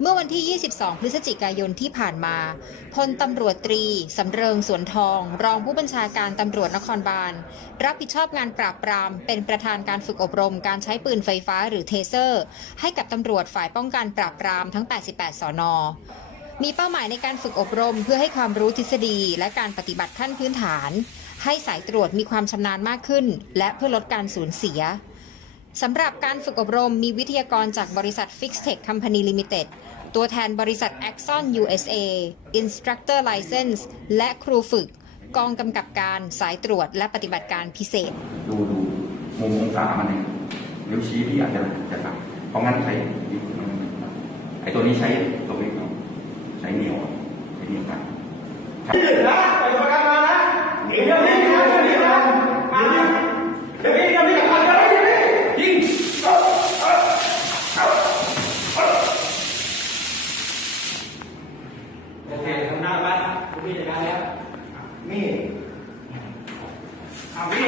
เมื่อวันที่ 22 พฤศจิกายนที่ผ่านมา พลตำรวจตรี สำเริงสวนทอง รองผู้บัญชาการตำรวจนครบาล รับผิดชอบงานปราบปราม เป็นประธานการฝึกอบรมการใช้ปืนไฟฟ้าหรือเทเซอร์ ให้กับตำรวจฝ่ายป้องกันปราบปรามทั้ง 88 สอนอมีเป้าหมายในการฝึกอบรมเพื่อให้ความรู้ทฤษฎี และการปฏิบัติขั้นพื้นฐาน ให้สายตรวจมีความชำนาญมากขึ้น และเพื่อลดการสูญเสีย สำหรับการฝึกอบรมมีวิทยากรจากบริษัท Fixtech Company Limited ตัวแทนบริษัท Axon USA Instructor License และครูฝึก กองกำกับการสายตรวจและปฏิบัติการพิเศษ ดูดูมุมองศามันเนี่ยนิ้วชี้พี่อาจจะจะตัดเพราะงั้นใช้ไอ้ตัวนี้ใช้ตัวเล็กเนาะใช้เหนียวใช้เหนียวกัน โอเคทำหน้าไปคุณพี่จัดการแล้วนี่เอาพี่